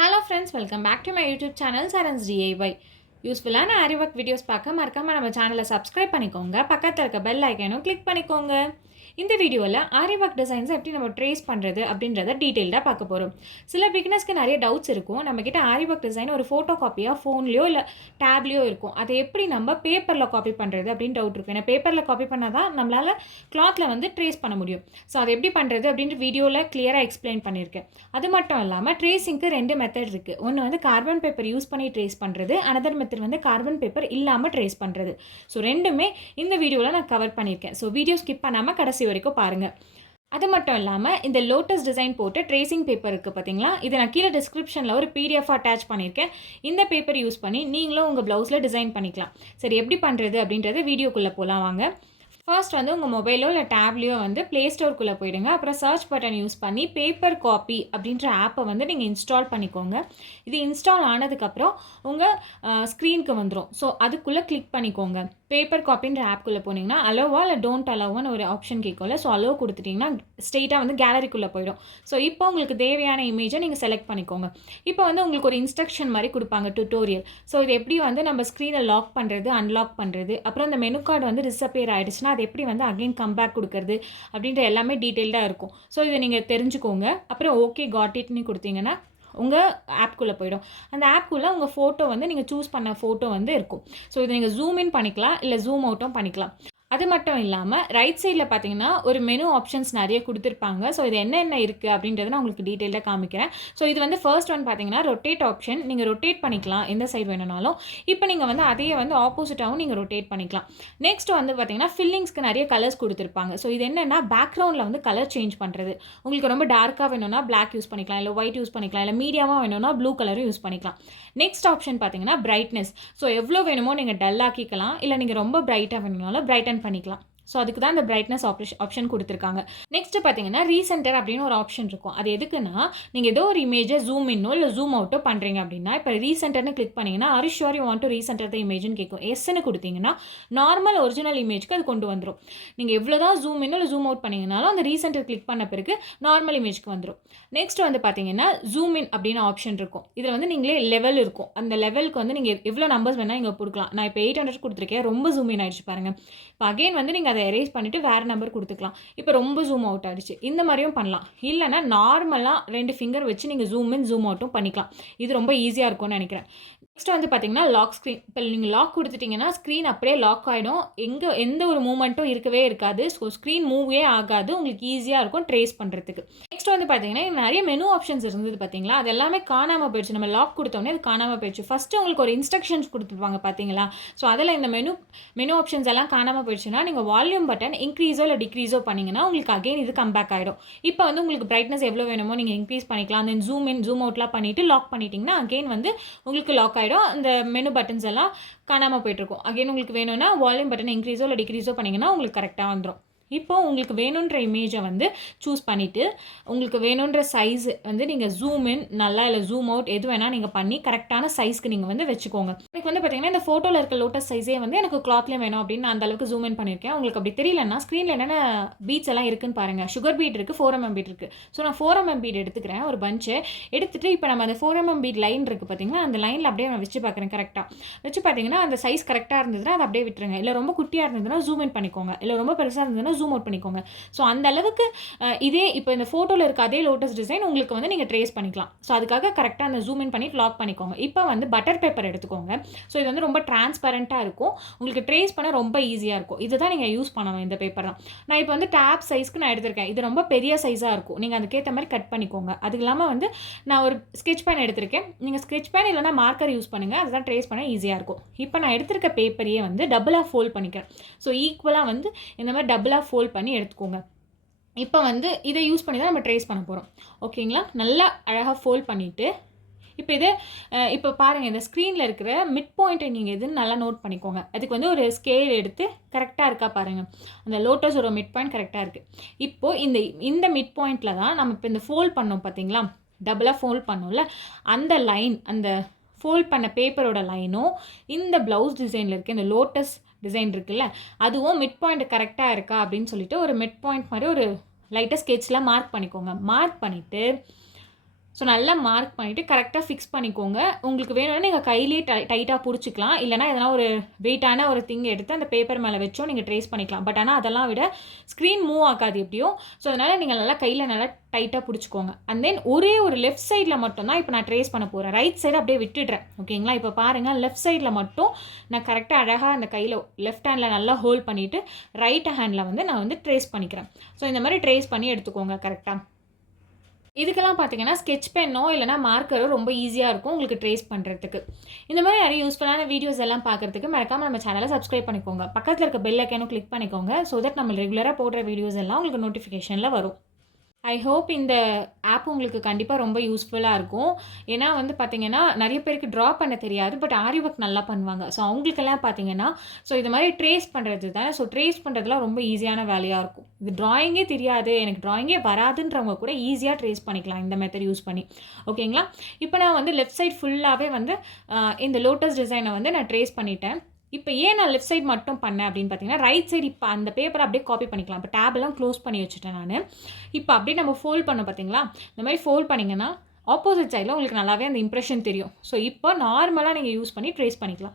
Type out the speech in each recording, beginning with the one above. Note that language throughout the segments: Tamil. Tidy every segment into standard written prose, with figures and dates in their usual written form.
Hello friends, welcome back to my YouTube channel Saran's DIY. யூஸ்ஃபுல்லான Aariwork வீடியோஸ் பார்க்க மறக்காம நம்ம சேனலை சப்ஸ்கிரைப் பண்ணிக்கோங்க. பக்கத்தில் இருக்க பெல் ஐக்கனும் கிளிக் பண்ணிக்கோங்க. இந்த வீடியோவில் Aariwork டிசைன்ஸை எப்படி நம்ம ட்ரேஸ் பண்ணுறது அப்படின்றத டீட்டெயில்டாக பார்க்க போகிறோம். சில பிகினர்ஸ்க்கு நிறைய டவுட்ஸ் இருக்கும். நம்மக்கிட்ட Aariwork டிசைன் ஒரு ஃபோட்டோ காப்பியாக ஃபோன்லேயோ இல்லை டேப்லேயோ இருக்கும். அதை எப்படி நம்ம பேப்பரில் காப்பி பண்ணுறது அப்படின்னு டவுட் இருக்கும். ஏன்னா பேப்பரில் காப்பி பண்ணால் தான் நம்மளால் கிளாத்தில் வந்து ட்ரேஸ் பண்ண முடியும். ஸோ அதை எப்படி பண்ணுறது அப்படின்ற வீடியோவில் கிளியராக எக்ஸ்பிளைன் பண்ணியிருக்கேன். அது மட்டும் இல்லாமல் ட்ரேஸிங்க்கு 2 மெத்தட் இருக்குது. ஒன்று வந்து கார்பன் பேப்பர் யூஸ் பண்ணி ட்ரேஸ் பண்ணுறது, அனதர் மெத்தட் வந்து கார்பன் பேப்பர் இல்லாமல் ட்ரேஸ் பண்ணுறது. ஸோ ரெண்டுமே இந்த வீடியோவில் நான் கவர் பண்ணியிருக்கேன். ஸோ வீடியோ ஸ்கிப் பண்ணாமல் கடைசி வரைக்கும் பாருங்கள். அது மட்டும் இல்லாமல் இந்த லோட்டஸ் டிசைன் போட்டு ட்ரேசிங் பேப்பர் இருக்குது பார்த்தீங்களா, இதை நான் கீழே டிஸ்கிரிப்ஷனில் ஒரு பிடிஎஃப் அட்டாச் பண்ணியிருக்கேன். இந்த பேப்பர் யூஸ் பண்ணி நீங்களும் உங்கள் ப்ளவுஸில் டிசைன் பண்ணிக்கலாம். சரி, எப்படி பண்ணுறது அப்படின்றத வீடியோக்குள்ளே போகலாம் வாங்க. ஃபர்ஸ்ட் வந்து உங்கள் மொபைலோ இல்லை டேப்லேயோ வந்து ப்ளே ஸ்டோருக்குள்ளே போயிடுங்க. அப்புறம் சர்ச் பட்டன் யூஸ் பண்ணி பேப்பர் காப்பி அப்படின்ற ஆப்பை வந்து நீங்கள் இன்ஸ்டால் பண்ணிக்கோங்க. இது இன்ஸ்டால் ஆனதுக்கப்புறம் உங்கள் ஸ்க்ரீனுக்கு வந்துடும். ஸோ அதுக்குள்ளே கிளிக் பண்ணிக்கோங்க. பேப்பர் காப்பின்ற ஆப்குள்ளே போனீங்கன்னா அலோவா இல்லை டோன்ட் அலோவான்னு ஒரு ஆப்ஷன் கேட்கும்ல. ஸோ அலோவ் கொடுத்துட்டிங்கன்னா ஸ்ட்ரெயிட்டாக வந்து கேலரிக்குள்ளே போயிடும். ஸோ இப்போ உங்களுக்கு தேவையான இமேஜை நீங்கள் செலக்ட் பண்ணிக்கோங்க. இப்போ வந்து உங்களுக்கு ஒரு இன்ஸ்ட்ரக்ஷன் மாதிரி கொடுப்பாங்க, டுட்டோரியல். ஸோ இது எப்படி வந்து நம்ம ஸ்க்ரீனை லாக் பண்ணுறது, அன்லாக் பண்ணுறது, அப்புறம் அந்த மெனு கார்டு வந்து டிஸப்பியர் ஆகிடுச்சுன்னா அது எப்படி வந்து அகைன் கம்பேக் கொடுக்கறது அப்படின்ற எல்லாமே டீட்டெயில்டாக இருக்கும். ஸோ இதை நீங்கள் தெரிஞ்சுக்கோங்க. அப்புறம் ஓகே காட் இட்னு கொடுத்தீங்கன்னா உங்கள் ஆப்குள்ளே போயிடும். அந்த ஆப்குள்ளே உங்கள் ஃபோட்டோ வந்து நீங்கள் சூஸ் பண்ண ஃபோட்டோ வந்து இருக்கும். ஸோ இதை நீங்கள் ஜூம் இன் பண்ணிக்கலாம், இல்லை ஜூம் அவுட்டும் பண்ணிக்கலாம். அது மட்டும் இல்லாமல் ரைட் சைடில் பார்த்தீங்கன்னா ஒரு மெனு ஆப்ஷன்ஸ் நிறைய கொடுத்துருப்பாங்க. ஸோ இது என்னென்ன இருக்குது அப்படின்றத நான் உங்களுக்கு டீட்டெயிலாக காமிக்கிறேன். ஸோ இது வந்து ஃபர்ஸ்ட் ஒன் பார்த்தீங்கன்னா ரொட்டேட் ஆப்ஷன். நீங்கள் ரொட்டேட் பண்ணிக்கலாம் எந்த சைடு வேணுனாலும். இப்போ நீங்கள் வந்து அதையே வந்து ஆப்போசிட்டாகவும் நீங்கள் ரொட்டேட் பண்ணிக்கலாம். நெக்ஸ்ட் வந்து பார்த்தீங்கன்னா ஃபில்லிங்ஸ்க்கு நிறைய கலர்ஸ் கொடுத்துருப்பாங்க. ஸோ இது என்னென்னா பேக்ரவுண்டில் வந்து கலர் சேஞ்ச் பண்ணுறது. உங்களுக்கு ரொம்ப டார்க்காக வேணும்னா பிளாக் யூஸ் பண்ணிக்கலாம், இல்லை ஒயிட் யூஸ் பண்ணிக்கலாம், இல்லை மீடியமாக வேணும்னா ப்ளூ கலரும் யூஸ் பண்ணிக்கலாம். நெக்ஸ்ட் ஆப்ஷன் பார்த்தீங்கன்னா பிரைட்னஸ். ஸோ எவ்வளோ வேணுமோ நீங்கள் டல்லாக்கிக்கலாம், இல்லை நீங்கள் ரொம்ப பிரைட்டாக வேணும்னாலும் பிரைட்டன் பண்ணிக்கலாம். ஸோ அதுக்கு தான் இந்த பிரைட்னஸ் ஆப்ஷன் கொடுத்துருக்காங்க. நெக்ஸ்ட் பார்த்தீங்கன்னா ரீசென்டர் அப்படின்னு ஒரு ஆப்ஷன் இருக்கும். அது எதுக்குன்னா நீங்கள் ஏதோ ஒரு இமேஜை ஜூம் இன்னோ இல்லை ஜூம் அவுட்டோ பண்ணுறீங்க அப்படின்னா, இப்போ ரீசென்டர்னு கிளிக் பண்ணிங்கன்னா are you sure you want to recenter the இமேஜ்னு கேட்கும். எஸ்ன்னு கொடுத்தீங்கன்னா நார்மல் ஒரிஜினல் இமேஜ்க்கு அது கொண்டு வந்துடும். நீங்கள் எவ்வளோ தான் ஜூம் இன்னோ இல்லை ஜூம் அவுட் பண்ணிங்கனாலும் அந்த ரீசென்டர் கிளிக் பண்ண பிறகு நார்மல் இமேஜ்க்கு வந்துடும். நெக்ஸ்ட் வந்து பார்த்தீங்கன்னா ஜூம் இன் அப்படின்னு ஆப்ஷன் இருக்கும். இதில் வந்து நீங்களே லெவல் இருக்கும். அந்த லெவலுக்கு வந்து நீங்கள் எவ்வளோ நம்பர்ஸ் வேணால் இங்கே கொடுக்கலாம். நான் இப்போ 800 கொடுத்துருக்கேன், ரொம்ப ஜூம் இன் ஆகிடுச்சு பாருங்கள். இப்போ அகைன் வந்து நீங்கள் அதை எரேஸ் பண்ணிவிட்டு வேறு நம்பர் கொடுத்துக்கலாம். இப்போ ரொம்ப ஜூம் அவுட் ஆகிடுச்சு. இந்த மாதிரியும் பண்ணலாம். இல்லைனா நார்மலாக 2 ஃபிங்கர் வச்சு நீங்கள் ஜூம் இன் ஜூம் அவுட்டும் பண்ணிக்கலாம். இது ரொம்ப ஈஸியாக இருக்கும்னு நினைக்கிறேன். நெக்ஸ்ட் வந்து பார்த்தீங்கன்னா லாக் ஸ்க்ரீன். இப்போ நீங்கள் லாக் கொடுத்துட்டிங்கன்னா ஸ்க்ரீன் அப்படியே லாக் ஆகிடும். எந்த ஒரு மூமெண்ட்டும் இருக்கவே இருக்காது. ஸோ ஸ்க்ரீன் மூவே ஆகாது. உங்களுக்கு ஈஸியாக இருக்கும் ட்ரேஸ் பண்ணுறதுக்கு. நெக்ஸ்ட் வந்து பார்த்தீங்கன்னா நிறைய மெனு ஆப்ஷன்ஸ் இருந்தது பார்த்தீங்களா, அது எல்லாமே காணாமல் போயிடுச்சு. நம்ம லாக் கொடுத்தோன்னே அது காணாமல் போயிடுச்சு. ஃபஸ்ட்டு உங்களுக்கு ஒரு இன்ஸ்ட்ரக்ஷன்ஸ் கொடுத்துருப்பாங்க பார்த்தீங்களா. ஸோ அதில் இந்த மெனு ஆப்ஷன்ஸ் எல்லாம் காணாமல் போயிடுச்சுன்னா நீங்கள் வால்யூம் பட்டன் இன்க்ரீஸோ இல்லை டிக்ரீஸோ பண்ணிங்கன்னா உங்களுக்கு அகைன் இது கம்பேக் ஆகிடும். இப்போ வந்து உங்களுக்கு பிரைட்னஸ் எவ்வளோ வேணுமோ நீங்கள் இன்க்ரீஸ் பண்ணிக்கலாம். தென் ஜூம் இன் ஜூம் அவுட்லாம் பண்ணிவிட்டு லாக் பண்ணிட்டீங்கன்னா அகைன் வந்து உங்களுக்கு லாக் ஆகிடும். அந்த மெனு பட்டன்ஸ் எல்லாம் காணாமல் போயிட்டுருக்கும். அகைன் உங்களுக்கு வேணும்னா வால்யூம் பட்டன் இன்க்ரீஸோ இல்லை டிக்ரீஸோ பண்ணிங்கன்னா உங்களுக்கு கரெக்டாக வந்துடும். இப்போ உங்களுக்கு வேணுன்ற இமேஜை வந்து சூஸ் பண்ணிவிட்டு உங்களுக்கு வேணுன்ற சைஸ் வந்து நீங்கள் ஜூம் இன் நல்லா இல்லை ஜூம் அவுட் எது வேணால் நீங்கள் பண்ணி கரெக்டான சைஸ்க்கு நீங்கள் வந்து வச்சுக்கோங்க. எனக்கு வந்து பார்த்தீங்கன்னா இந்த ஃபோட்டோவில் இருக்க லோட்டஸ் சைஸே வந்து எனக்கு கிளாத்லேயே வேணும் அப்படின்னு நான் அந்தளவுக்கு ஜூம் இன் பண்ணியிருக்கேன். உங்களுக்கு அப்படி தெரியலன்னா ஸ்க்ரீனில் என்னென்ன பீட்ஸ் எல்லாம் இருக்குன்னு பாருங்கள். சுகர் பீட் இருக்குது, 4mm பீட் இருக்குது. ஸோ நான் 4mm பீட் எடுத்துக்கிறேன், ஒரு பஞ்சு எடுத்துகிட்டு இப்போ நம்ம அந்த 4mm பீட் லைன் இருக்குது பார்த்தீங்கன்னா, அந்த லைனில் அப்படியே நான் வச்சு பார்க்குறேன். கரெக்டாக வச்சு பார்த்தீங்கன்னா அந்த சைஸ் கரெக்டாக இருந்ததுன்னா அதை அப்படியே விட்டுருங்க. இல்லை ரொம்ப குட்டியாக இருந்ததுன்னா ஜூம் இன் பண்ணிக்கோங்க, இல்லை ரொம்ப பெருசாக இருந்ததுன்னா ஜூம் அவுட் பண்ணிக்கோங்க. ஸோ அந்த அளவுக்கு இதே இப்போ இந்த ஃபோட்டோவில் இருக்க அதே லோட்டஸ் டிசைன் உங்களுக்கு வந்து நீங்கள் ட்ரேஸ் பண்ணிக்கலாம். ஸோ அதுக்காக கரெக்டாக அந்த ஜூம் இன் பண்ணிட்டு லாக் பண்ணிக்கோங்க. இப்போ வந்து பட்டர் பேப்பர் எடுத்துக்கோங்க. ஸோ இது வந்து ரொம்ப டிரான்ஸ்பரண்ட்டாக இருக்கும். உங்களுக்கு ட்ரேஸ் பண்ண ரொம்ப ஈஸியாக இருக்கும். இதுதான் நீங்கள் யூஸ் பண்ணணும் இந்த பேப்பர் தான். நான் இப்போ வந்து டேப் சைஸ்க்கு நான் எடுத்திருக்கேன். இது ரொம்ப பெரிய சைஸாக இருக்கும். நீங்கள் அதுக்கேற்ற மாதிரி கட் பண்ணிக்கோங்க. அது இல்லாமல் வந்து நான் ஒரு ஸ்கெட்ச் பேன் எடுத்திருக்கேன். நீங்கள் ஸ்கெட்ச் பேன் இல்லைனா மார்க்கர் யூஸ் பண்ணுங்கள். அதுதான் ட்ரேஸ் பண்ண ஈஸியாக இருக்கும். இப்போ நான் எடுத்திருக்க பேப்பரையே வந்து டபுளாக ஃபோல்ட் பண்ணிக்கிறேன். ஸோ ஈக்குவலாக வந்து இந்த மாதிரி டபுளாக ஃபோல்ட் பண்ணி எடுத்துக்கோங்க. இப்போ வந்து இதை யூஸ் பண்ணி தான் நம்ம ட்ரேஸ் பண்ண போகிறோம். ஓகேங்களா, நல்லா அழகாக ஃபோல்ட் பண்ணிவிட்டு இப்போ பாருங்கள், இந்த ஸ்க்ரீனில் இருக்கிற மிட் பாயிண்ட்டை நீங்கள் எதுன்னு நல்லா நோட் பண்ணிக்கோங்க. அதுக்கு வந்து ஒரு ஸ்கேல் எடுத்து கரெக்டாக இருக்கா பாருங்கள். அந்த லோட்டஸோட மிட் பாயிண்ட் கரெக்டாக இருக்குது. இப்போது இந்த மிட் பாயிண்டில் தான் நம்ம இப்போ இந்த ஃபோல்ட் பண்ணோம் பார்த்தீங்களா, டபுளாக ஃபோல்ட் பண்ணோம்ல, அந்த லைன், அந்த ஃபோல்ட் பண்ண பேப்பரோட லைனும் இந்த ப்ளவுஸ் டிசைனில் இருக்க இந்த லோட்டஸ் டிசைன் இருக்குல்ல, அதுவும் மிட் பாயிண்ட் கரெக்டாக இருக்கா அப்படின்னு சொல்லிட்டு ஒரு மிட் பாயிண்ட் மாதிரி ஒரு லைட்டாக ஸ்கெட்சில் மார்க் பண்ணிக்கோங்க. மார்க் பண்ணிவிட்டு ஸோ நல்லா மார்க் பண்ணிவிட்டு கரெக்டாக ஃபிக்ஸ் பண்ணிக்கோங்க. உங்களுக்கு வேணும்னா நீங்கள் கையிலேயே டைட்டாக பிடிச்சிக்கலாம். இல்லைனா எதனா ஒரு வெயிட்டான ஒரு திங் எடுத்து அந்த பேப்பர் மேலே வச்சோ நீங்கள் ட்ரேஸ் பண்ணிக்கலாம். பட் ஆனால் அதெல்லாம் விட ஸ்க்ரீன் மூவ் ஆகாது எப்படியும். ஸோ அதனால் நீங்கள் நல்லா கையில் நல்லா டைட்டாக பிடிச்சிக்கோங்க. அண்ட் தென் ஒரே ஒரு லெஃப்ட் சைடில் மட்டும்தான் இப்போ நான் ட்ரேஸ் பண்ண போகிறேன். ரைட் சைடு அப்படியே விட்டுடுறேன். ஓகேங்களா? இப்போ பாருங்கள், லெஃப்ட் சைடில் மட்டும் நான் கரெக்டாக அழகாக அந்த கையில் லெஃப்ட் ஹேண்டில் நல்லா ஹோல்ட் பண்ணிவிட்டு ரைட் ஹேண்டில் வந்து நான் வந்து ட்ரேஸ் பண்ணிக்கிறேன். ஸோ இந்த மாதிரி ட்ரேஸ் பண்ணி எடுத்துக்கோங்க கரெக்டாக. இதுக்கெல்லாம் பார்த்தீங்கன்னா ஸ்கெட்ச் பென்னோ இல்லைனா மார்க்கரோ ரொம்ப ஈஸியாக இருக்கும் உங்களுக்கு ட்ரேஸ் பண்ணுறதுக்கு. இந்த மாதிரி நிறைய யூஸ்ஃபுல்லான வீடியோஸ் எல்லாம் பார்க்குறதுக்கு மறக்காமல் நம்ம சேனலை சப்ஸ்கிரைப் பண்ணிக்கோங்க. பக்கத்தில் இருக்க பெல் ஐக்கானும் கிளிக் பண்ணிக்கோங்க. ஸோ தட் நம்ம ரெகுலராக போடுற வீடியோஸ் எல்லாம் உங்களுக்கு நோட்டிஃபிகேஷனில் வரும். ஐ ஹோப் இந்த ஆப் உங்களுக்கு கண்டிப்பாக ரொம்ப யூஸ்ஃபுல்லாக இருக்கும். ஏன்னா வந்து பார்த்தீங்கன்னா நிறைய பேருக்கு ட்ரா பண்ண தெரியாது, பட் ஆரி ஒர்க் நல்லா பண்ணுவாங்க. ஸோ அவங்களுக்கெல்லாம் பார்த்தீங்கன்னா இது மாதிரி ட்ரேஸ் பண்ணுறது தான். ஸோ ட்ரேஸ் பண்ணுறதுலாம் ரொம்ப ஈஸியான வேலையாக இருக்கும். இது ட்ராயிங்கே தெரியாது, எனக்கு ட்ராயிங்கே வராதுன்றவங்க கூட ஈஸியாக ட்ரேஸ் பண்ணிக்கலாம் இந்த மெத்தட் யூஸ் பண்ணி. ஓகேங்களா? இப்போ நான் வந்து லெஃப்ட் சைட் ஃபுல்லாகவே வந்து இந்த லோட்டஸ் டிசைனை வந்து நான் ட்ரேஸ் பண்ணிட்டேன். இப்போ ஏன் நான் லெஃப்ட் சைட் மட்டும் பண்ணேன் அப்படின்னு பார்த்தீங்கன்னா, ரைட் சைடு இப்போ அந்த பேப்பரை அப்படியே காப்பி பண்ணிக்கலாம். இப்போ டேபெல்லாம் க்ளோஸ் பண்ணி வச்சுட்டேன் நான். இப்போ அப்படியே நம்ம ஃபோல்ட் பண்ணோம் பார்த்தீங்களா? இந்த மாதிரி ஃபோல்ட் பண்ணிங்கன்னா ஆப்போசிட் சைடில் உங்களுக்கு நல்லாவே அந்த இம்ப்ரெஷன் தெரியும். ஸோ இப்போ நார்மலாக நீங்கள் யூஸ் பண்ணி ட்ரேஸ் பண்ணிக்கலாம்.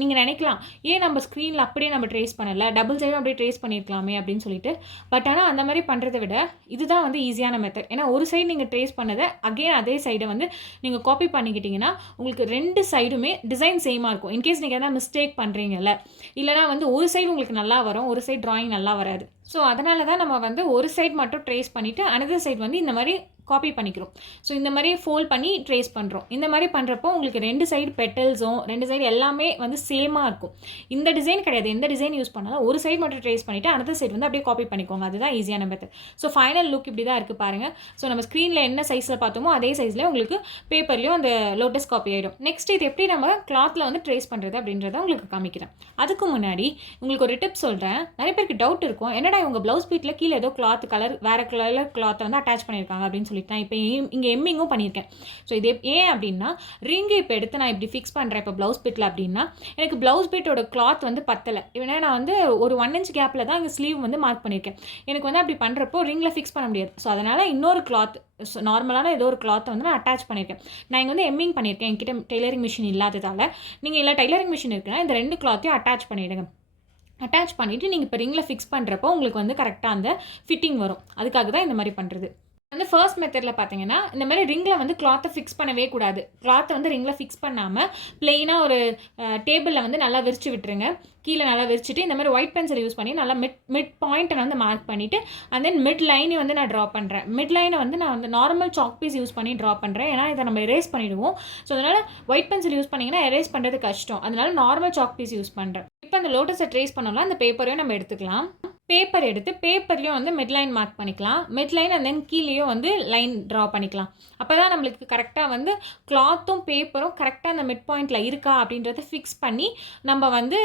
நீங்கள் நினைக்கலாம், ஏன் நம்ம ஸ்க்ரீனில் அப்படியே நம்ம ட்ரேஸ் பண்ணலை, டபுள் சைடும் அப்படியே ட்ரேஸ் பண்ணியிருக்கலாமே அப்படின்னு சொல்லிட்டு. பட் ஆனால் அந்த மாதிரி பண்ணுறதை விட இதுதான் வந்து ஈஸியான மெத்தட். ஏன்னா ஒரு சைடு நீங்கள் ட்ரேஸ் பண்ணதை அகெயின் அதே சைடை வந்து நீங்கள் காப்பி பண்ணிக்கிட்டிங்கன்னா உங்களுக்கு ரெண்டு சைடுமே டிசைன் சேமாக இருக்கும். இன்கேஸ் நீங்கள் எதாவது மிஸ்டேக் பண்ணுறீங்கல்ல, இல்லைனா வந்து ஒரு சைடு உங்களுக்கு நல்லா வரும், ஒரு சைடு ட்ராயிங் நல்லா வராது. ஸோ அதனால தான் நம்ம வந்து ஒரு சைடு மட்டும் ட்ரேஸ் பண்ணிவிட்டு அனதர் சைடு வந்து இந்த மாதிரி காப்பி பண்ணிக்கிறோம். ஸோ இந்த மாதிரி ஃபோல்ட் பண்ணி ட்ரேஸ் பண்ணுறோம். இந்த மாதிரி பண்ணுறப்போ உங்களுக்கு ரெண்டு சைடு பெட்டல்ஸும் ரெண்டு சைடு எல்லாமே வந்து சேமாக இருக்கும். இந்த டிசைன் கிடையாது, எந்த டிசைன் யூஸ் பண்ணாலும் ஒரு சைடு மட்டும் ட்ரேஸ் பண்ணிவிட்டு அனதர் சைடு வந்து அப்படியே காப்பி பண்ணிக்கோங்க. அதுதான் ஈஸியான மெத்தட். ஸோ ஃபைனல் லுக் இப்படி தான் இருக்குது பாருங்கள். ஸோ நம்ம ஸ்க்ரீனில் என்ன சைஸில் பார்த்தோமோ அதே சைஸில் உங்களுக்கு பேப்பர்லேயும் அந்த லோட்டஸ் காப்பி ஆகிடும். நெக்ஸ்ட் இது எப்படி நம்ம கிளாத்தில் வந்து ட்ரேஸ் பண்ணுறது அப்படின்றத உங்களுக்கு காமிக்கிறேன். அதுக்கு முன்னாடி உங்களுக்கு ஒரு டிப் சொல்கிறேன். நிறைய பேருக்கு டவுட் இருக்கும், என்னடா இவங்க ப்ளவுஸ் பீட்டில் கீழே ஏதோ கிளாத் கலர் வேறு கலர் கிளாத்தை வந்து அட்டாச் பண்ணியிருக்காங்க அப்படின்னு சொல்லிட்டு நான் இப்போ இங்கே எம்மிங்கும் பண்ணியிருக்கேன். ஸோ இது ஏன் அப்படின்னா, ரிங்கு இப்போ எடுத்து நான் இப்படி ஃபிக்ஸ் பண்ணுறேன் இப்போ ப்ளவுஸ் பீட்டில் அப்படின்னா எனக்கு ப்ளவுஸ் பீட்டோட கிளாத் வந்து பத்தலை. ஏன்னா நான் வந்து ஒரு 1 inch கேப்பில் தான் இங்கே ஸ்லீவ் வந்து மார்க் பண்ணியிருக்கேன். எனக்கு வந்து அப்படி பண்ணுறப்போ ரிங்கில் ஃபிக்ஸ் பண்ண முடியாது. ஸோ அதனால் இன்னொரு கிளாத் நார்மலான ஏதோ ஒரு கிளாத்தை வந்து நான் அட்டாச் பண்ணியிருக்கேன். நான் இங்கே வந்து எம்மிங் பண்ணியிருக்கேன். என்கிட்ட டெய்லரிங் மிஷின் இல்லாததால் நீங்கள் இல்லை டைலரிங் மிஷின் இருக்குன்னா இந்த 2 கிளாத்தையும் அட்டாச் பண்ணிவிடுங்க. அட்டாச் பண்ணிவிட்டு நீங்கள் இப்போ ரிங்கில் ஃபிக்ஸ் பண்ணுறப்போ உங்களுக்கு வந்து கரெக்டாக அந்த ஃபிட்டிங் வரும். அதுக்காக தான் இந்த மாதிரி பண்ணுறது. வந்து ஃபர்ஸ்ட் மெத்தடில் பார்த்தீங்கன்னா இந்த மாதிரி ரிங்கில் வந்து கிளாத்தை ஃபிக்ஸ் பண்ணவே கூடாது. கிளாத்தை வந்து ரிங்கில் ஃபிக்ஸ் பண்ணாமல் ப்ளெயினாக ஒரு டேபிளில் வந்து நல்லா விரிச்சு விட்டுருங்க. கீழே நல்லா விரிச்சிட்டு இந்த மாதிரி ஒயிட் பென்சில் யூஸ் பண்ணி நல்லா மிட் பாயிண்ட்டை வந்து மார்க் பண்ணிவிட்டு அண்ட் தென் மிட் லைனை வந்து நான் ட்ரா பண்ணுறேன். மிட் லைனை வந்து நான் வந்து நார்மல் சாக் பீஸ் யூஸ் பண்ணி ட்ரா பண்ணுறேன். ஏன்னா இதை நம்ம எரேஸ் பண்ணிவிடுவோம். ஸோ அதனால் ஒயிட் பென்சில் யூஸ் பண்ணிங்கன்னா எரேஸ் பண்ணுறது கஷ்டம். அதனால நார்மல் சாக் பீஸ் யூஸ் பண்ணுறேன். இப்போ அந்த லோட்டஸை ட்ரேஸ் பண்ணலாம். அந்த பேப்பரையும் நம்ம எடுத்துக்கலாம். பேப்பர் எடுத்து பேப்பர்லேயும் வந்து மிட் லைன் மார்க் பண்ணிக்கலாம். மிட் லைன் அண்ட் தென் கீழேயும் வந்து லைன் ட்ரா பண்ணிக்கலாம். அப்போ தான் நம்மளுக்கு கரெக்டாக வந்து கிளாத்தும் பேப்பரும் கரெக்டாக அந்த மிட் பாயிண்டில் இருக்கா அப்படின்றத ஃபிக்ஸ் பண்ணி நம்ம வந்து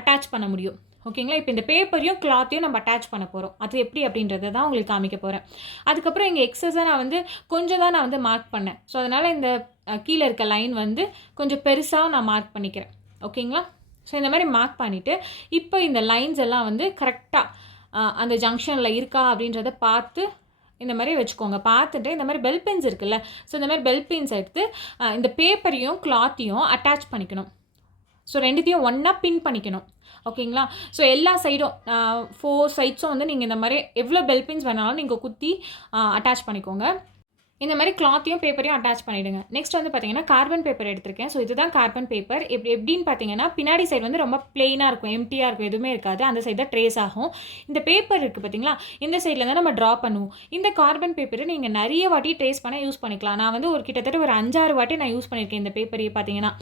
அட்டாச் பண்ண முடியும். ஓகேங்களா? இப்போ இந்த பேப்பரையும் கிளாத்தையும் நம்ம அட்டாச் பண்ண போகிறோம். அது எப்படி அப்படின்றத தான் உங்களுக்கு காமிக்க போகிறேன். அதுக்கப்புறம் இங்கே எக்ஸஸாக நான் வந்து கொஞ்சம் தான் நான் வந்து மார்க் பண்ணேன். ஸோ அதனால் இந்த கீழே இருக்க லைன் வந்து கொஞ்சம் பெருசாக நான் மார்க் பண்ணிக்கிறேன். ஓகேங்களா? ஸோ இந்த மாதிரி மார்க் பண்ணிவிட்டு இப்போ இந்த லைன்ஸ் எல்லாம் வந்து கரெக்டாக அந்த ஜங்ஷனில் இருக்கா அப்படின்றத பார்த்து இந்த மாதிரி வச்சுக்கோங்க. பார்த்துட்டு இந்த மாதிரி பெல் பென்ஸ் இருக்குல்ல, ஸோ இந்த மாதிரி பெல் பென்ஸ் எடுத்து இந்த பேப்பரையும் கிளாத்தையும் அட்டாச் பண்ணிக்கணும். ஸோ ரெண்டுத்தையும் ஒன்றா பின் பண்ணிக்கணும். ஓகேங்களா? ஸோ எல்லா சைடும் 4 சைட்ஸும் வந்து நீங்கள் இந்த மாதிரி எவ்வளோ பெல் பென்ஸ் வேணாலும் நீங்கள் குத்தி அட்டாச் பண்ணிக்கோங்க. இந்த மாதிரி கிளாத்தையும் பேப்பரையும் அட்டாச் பண்ணிவிடுங்க. நெக்ஸ்ட் வந்து பார்த்தீங்கன்னா கார்பன் பேப்பர் எடுத்திருக்கேன். ஸோ இதுதான் கார்பன் பேப்பர். எப்படின்னு பார்த்தீங்கன்னா பின்னாடி சைடு வந்து ரொம்ப பிளெயினாக இருக்கும், எம்டியாக இருக்கும், எதுவுமே இருக்காது. அந்த சைடு தான் ட்ரேஸ் ஆகும். இந்த பேப்பர் இருக்குது பார்த்தீங்களா, இந்த சைடில் தான் நம்ம ட்ரா பண்ணுவோம். இந்த கார்பன் பேப்பரை நீங்கள் நிறைய வாட்டி ட்ரேஸ் பண்ண யூஸ் பண்ணிக்கலாம். நான் வந்து கிட்டத்தட்ட ஒரு 5-6 வாட்டி நான் யூஸ் பண்ணியிருக்கேன் இந்த பேப்பரையே பார்த்தீங்கன்னா.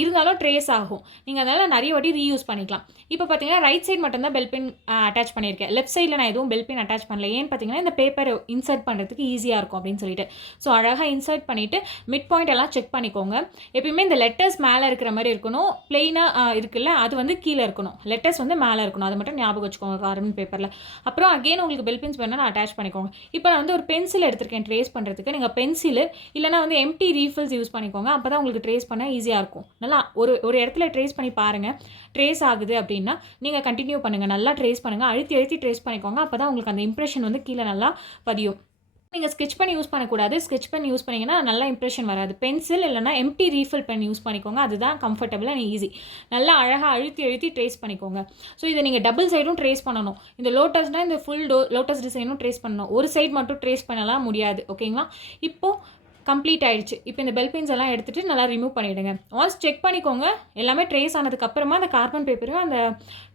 இருந்தாலும் ட்ரேஸ் ஆகும். நீங்கள் அதனால் நிறைய வாட்டி ரீயூஸ் பண்ணிக்கலாம். இப்போ பார்த்தீங்கன்னா ரைட் சைடு மட்டும்தான் பெல் பின் அட்டாச் பண்ணியிருக்கேன். லெஃப்ட் சைடில் நான் எதுவும் பெல் பின் அட்டாச் பண்ணல. ஏன்னு பார்த்தீங்கன்னா இந்த பேப்பர் இன்சர்ட் பண்ணுறதுக்கு ஈஸியாக இருக்கும் அப்படின்னு சொல்லிட்டு. ஸோ அழகாக இன்சர்ட் பண்ணிவிட்டு மிட் பாயிண்ட் எல்லாம் செக் பண்ணிக்கோங்க. எப்பயுமே இந்த லெட்டர்ஸ் மேலே இருக்கிற மாதிரி இருக்கணும். பிளெயினாக இருக்குல்ல, அது வந்து கீழே இருக்கணும். லெட்டர்ஸ் வந்து மேலே இருக்கணும். அது மட்டும் ஞாபகம் வச்சுக்கோங்க கார்பன் பேப்பரில். அப்புறம் அகெயின் உங்களுக்கு பெல் பென்ஸ் வேணும்னா அட்டாச் பண்ணிக்கோங்க. இப்போ நான் வந்து ஒரு பென்சில் எடுத்திருக்கேன் ட்ரேஸ் பண்ணுறதுக்கு. நீங்கள் பென்சில் இல்லைனா வந்து எம்டி ரீஃபில்ஸ் யூஸ் பண்ணிக்கோங்க. அப்போ தான் உங்களுக்கு ட்ரேஸ் பண்ண ஈஸியாக இருக்கும். நல்லா ஒரு இடத்துல ட்ரேஸ் பண்ணி பாருங்கள். ட்ரேஸ் ஆகுது அப்படின்னா நீங்கள் கண்டினியூ பண்ணுங்கள். நல்லா ட்ரேஸ் பண்ணுங்கள். அழுத்தி ட்ரேஸ் பண்ணிக்கோங்க. அப்போ தான் உங்களுக்கு அந்த இம்ப்ரெஷன் வந்து கீழே நல்லா பதியும். நீங்கள் ஸ்கெட்ச் பென் யூஸ் பண்ணக்கூடாது. ஸ்கெட்ச் பென் யூஸ் பண்ணிங்கன்னா நல்லா இம்ப்ரெஷன் வராது. பென்சில் இல்லைனா எம்டி ரீஃபில் பென் யூஸ் பண்ணிக்கோங்க. அதுதான் கம்ஃபர்டபுள் அண்ட் ஈஸி. நல்லா அழகாக அழுத்தி ட்ரேஸ் பண்ணிக்கோங்க. ஸோ இதை நீங்கள் டபுள் சைடும் ட்ரேஸ் பண்ணணும். இந்த லோட்டஸ்னால் இந்த ஃபுல் லோட்டஸ் டிசைனும் ட்ரேஸ் பண்ணணும். ஒரு சைடு மட்டும் ட்ரேஸ் பண்ணலாம் முடியாது. ஓகேங்களா? இப்போது கம்ப்ளீட் ஆகிடுச்சு. இப்போ இந்த பெல் பின்ஸ் எல்லாம் எடுத்துகிட்டு நல்லா ரிமூவ் பண்ணிவிடுங்க. ஒன்ஸ் செக் பண்ணிக்கோங்க. எல்லாமே ட்ரேஸ் ஆனதுக்கப்புறமா அந்த கார்பன் பேப்பரையும் அந்த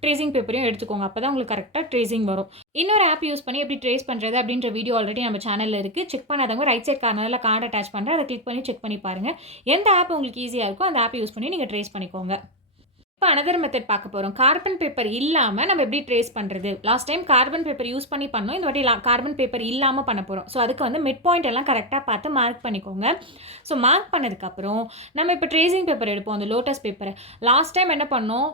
ட்ரேசிங் பேப்பரையும் எடுத்துக்கோங்க. அப்போ தான் உங்களுக்கு கரெக்டாக ட்ரேசிங் வரும். இன்னொரு ஆப் யூஸ் பண்ணி எப்படி ட்ரேஸ் பண்ணுறது அப்படின்ற வீடியோ ஆல்ரெடி நம்ம சேனலில் இருக்குது. செக் பண்ணாதவங்க ரைட் சைட் கார்னரில் கார்டு அட்டாச் பண்ணுறேன். அதை கிளிக் பண்ணி செக் பண்ணி பாருங்கள். எந்த ஆப் உங்களுக்கு ஈஸியாக இருக்கோ அந்த ஆப் யூஸ் பண்ணி நீங்கள் ட்ரேஸ் பண்ணிக்கோங்க. இப்போ அனதர் மெத்தட் பார்க்க போகிறோம். கார்பன் பேப்பர் இல்லாமல் நம்ம எப்படி ட்ரேஸ் பண்ணுறது. Last time carbon paper use பண்ணி பண்ணோம். இந்த வாட்டி கார்பன் பேப்பர் இல்லாமல் பண்ண போகிறோம். ஸோ அதுக்கு வந்து மிட் பாயிண்ட் எல்லாம் கரெக்டாக பார்த்து மார்க் பண்ணிக்கோங்க. ஸோ மார்க் பண்ணதுக்கப்புறம் நம்ம இப்போ ட்ரேசிங் பேப்பர் எடுப்போம். அந்த லோட்டஸ் பேப்பரை லாஸ்ட் டைம் என்ன பண்ணோம்,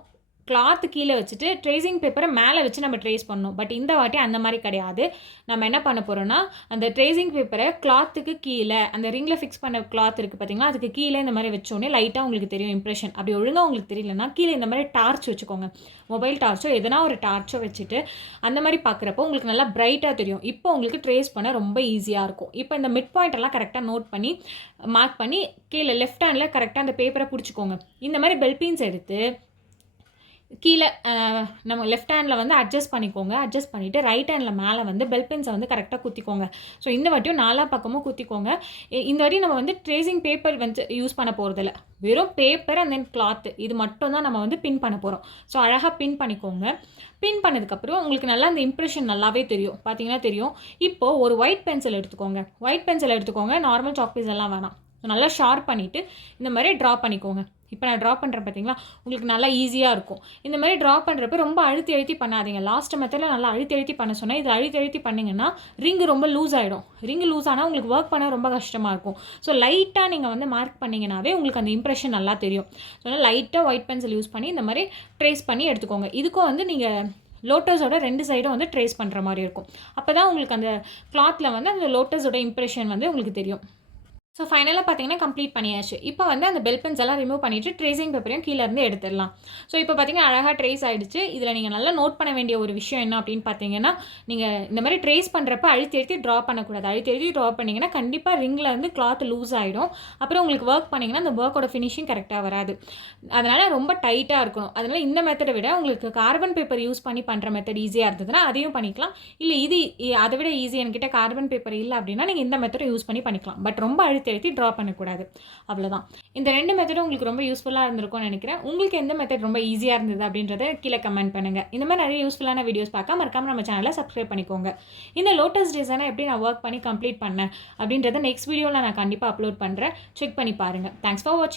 கிளாத்து கீழே வச்சுட்டு ட்ரேசிங் பேப்பரை மேலே வச்சு நம்ம ட்ரேஸ் பண்ணோம். பட் இந்த வாட்டி அந்த மாதிரி கிடையாது. நம்ம என்ன பண்ண போகிறோம்னா, அந்த ட்ரேசிங் பேப்பரை கிளாத்துக்கு கீழே அந்த ரிங்கில் ஃபிக்ஸ் பண்ண கிளாத் இருக்குது பார்த்தீங்களா, அதுக்கு கீழே இந்த மாதிரி வச்சோடனே லைட்டாக உங்களுக்கு தெரியும் இம்ப்ரெஷன். அப்படி ஒழுங்காக உங்களுக்கு தெரியலன்னா கீழே இந்த மாதிரி டார்ச் வச்சுக்கோங்க. மொபைல் டார்ச்சோ எதனா ஒரு டார்ச்சோ வச்சுட்டு அந்த மாதிரி பார்க்குறப்போ உங்களுக்கு நல்லா பிரைட்டாக தெரியும். இப்போ உங்களுக்கு ட்ரேஸ் பண்ண ரொம்ப ஈஸியாக இருக்கும். இப்போ இந்த மிட் பாயிண்ட் எல்லாம் கரெக்டாக நோட் பண்ணி மார்க் பண்ணி கீழே லெஃப்ட் ஹேண்டில் கரெக்டாக அந்த பேப்பரை பிடிச்சிக்கோங்க. இந்த மாதிரி பெல் பீன்ஸ் எடுத்து கீழே நம்ம லெஃப்ட் ஹேண்டில் வந்து அட்ஜஸ்ட் பண்ணிக்கோங்க. அட்ஜஸ்ட் பண்ணிவிட்டு ரைட் ஹேண்டில் மேலே வந்து பெல் பென்ஸை வந்து கரெக்டாக குத்திக்கோங்க. ஸோ இந்த வாட்டியும் 4 பக்கமும் குத்திக்கோங்க. இந்த வாட்டி நம்ம வந்து ட்ரேசிங் பேப்பர் வந்து யூஸ் பண்ண போகிறதில்ல. வெறும் பேப்பர் அண்ட் தென் கிளாத்து இது மட்டும் தான் நம்ம வந்து பின் பண்ண போகிறோம். ஸோ அழகாக பின் பண்ணிக்கோங்க. பின் பண்ணதுக்கப்புறம் உங்களுக்கு நல்லா அந்த இம்ப்ரெஷன் நல்லாவே தெரியும். பார்த்தீங்கன்னா தெரியும். இப்போது ஒரு ஒயிட் பென்சில் எடுத்துக்கோங்க. ஒயிட் பென்சில் எடுத்துக்கோங்க. நார்மல் சாக் பீஸ் எல்லாம் வேணாம். நல்லா ஷார்ப் பண்ணிவிட்டு இந்த மாதிரி ட்ரா பண்ணிக்கோங்க. இப்போ நான் ட்ரா பண்ணுறேன் பார்த்தீங்களா, உங்களுக்கு நல்லா ஈஸியாக இருக்கும். இந்த மாதிரி ட்ரா பண்ணுறப்ப ரொம்ப அழுத்தி பண்ணாதீங்க. லாஸ்ட் மெத்தடில் நல்லா அழுத்தி பண்ண சொன்னால் இது அழுத்தி பண்ணிங்கன்னா ரிங்கு ரொம்ப லூஸ் ஆகிடும். ரிங்கு லூஸ் ஆனால் உங்களுக்கு ஒர்க் பண்ண ரொம்ப கஷ்டமாக இருக்கும். ஸோ லைட்டாக நீங்கள் வந்து மார்க் பண்ணிங்கனாவே உங்களுக்கு அந்த இம்ப்ரெஷன் நல்லா தெரியும். ஸோ லைட்டாக ஒயிட் பென்சில் யூஸ் பண்ணி இந்த மாதிரி ட்ரேஸ் பண்ணி எடுத்துக்கோங்க. இதுக்கும் வந்து நீங்கள் லோட்டஸோட 2 சைடும் வந்து ட்ரேஸ் பண்ணுற மாதிரி இருக்கும். அப்போ தான் உங்களுக்கு அந்த கிளாத்தில் வந்து அந்த லோட்டஸோட இம்ப்ரெஷன் வந்து உங்களுக்கு தெரியும். ஸோ ஃபைனலாக பார்த்தீங்கன்னா கம்ப்ளீட் பண்ணியாச்சு. இப்போ வந்து அந்த பெல் பென்ஸ் எல்லாம் ரிமூவ் பண்ணிவிட்டு ட்ரேசிங் பேப்பரையும் கீழே இருந்து எடுத்துடலாம். ஸோ இப்போ பார்த்தீங்கன்னா அழகாக ட்ரேஸ் ஆகிடுச்சு. இதில் நீங்கள் நல்லா நோட் பண்ண வேண்டிய ஒரு விஷயம் என்ன அப்படின்னு பார்த்தீங்கன்னா, நீங்கள் இந்த மாதிரி ட்ரேஸ் பண்ணுறப்ப அழுத்தி ட்ரா பண்ணக்கூடாது. அழுத்தி ட்ரா பண்ணிங்கன்னா கண்டிப்பாக ரிங்கில் வந்து கிளாத் லூஸ் ஆகிடும். அப்புறம் உங்களுக்கு ஒர்க் பண்ணிங்கன்னா அந்த ஒர்க்கோட ஃபினிஷிங் கரெக்டாக வராது. அதனால் ரொம்ப டைட்டாக இருக்கணும். அதனால் இந்த மெத்தடை விட உங்களுக்கு கார்பன் பேப்பர் யூஸ் பண்ணி பண்ணுற மெத்தட் ஈஸியாக இருந்ததுன்னா அதையும் பண்ணிக்கலாம். இல்லை இது அதை விட ஈஸி என்கிட்ட கார்பன் பேப்பர் இல்லை அப்படின்னா நீங்கள் இந்த மெத்தடை யூஸ் பண்ணி பண்ணிக்கலாம். பட் ரொம்ப அழுத்தி ட்ரா பண்ணக்கூடாது. அவ்வளோதான். இந்த 2 மெத்தடும் உங்களுக்கு ரொம்ப யூஸ்ஃபுல்லாக இருந்திருக்கும்னு நினைக்கிறேன். உங்களுக்கு எந்த மெத்தட் ரொம்ப ஈஸியாக இருந்தது அப்படின்றத கீழே கமெண்ட் பண்ணுங்கள். இந்த மாதிரி நிறைய யூஸ்ஃபுல்லான வீடியோஸ் பார்க்க மறக்காம நம்ம சேனலை சப்ஸ்கிரைப் பண்ணிக்கோங்க. இந்த லோட்டஸ் டிசைனை எப்படி நான் ஒர்க் பண்ணி கம்ப்ளீட் பண்ணேன் அப்படின்றத நெக்ஸ்ட் வீடியோவில் நான் கண்டிப்பாக அப்லோட் பண்ணுறேன். செக் பண்ணி பாருங்கள். தேங்க்ஸ் ஃபார் வாட்சிங்.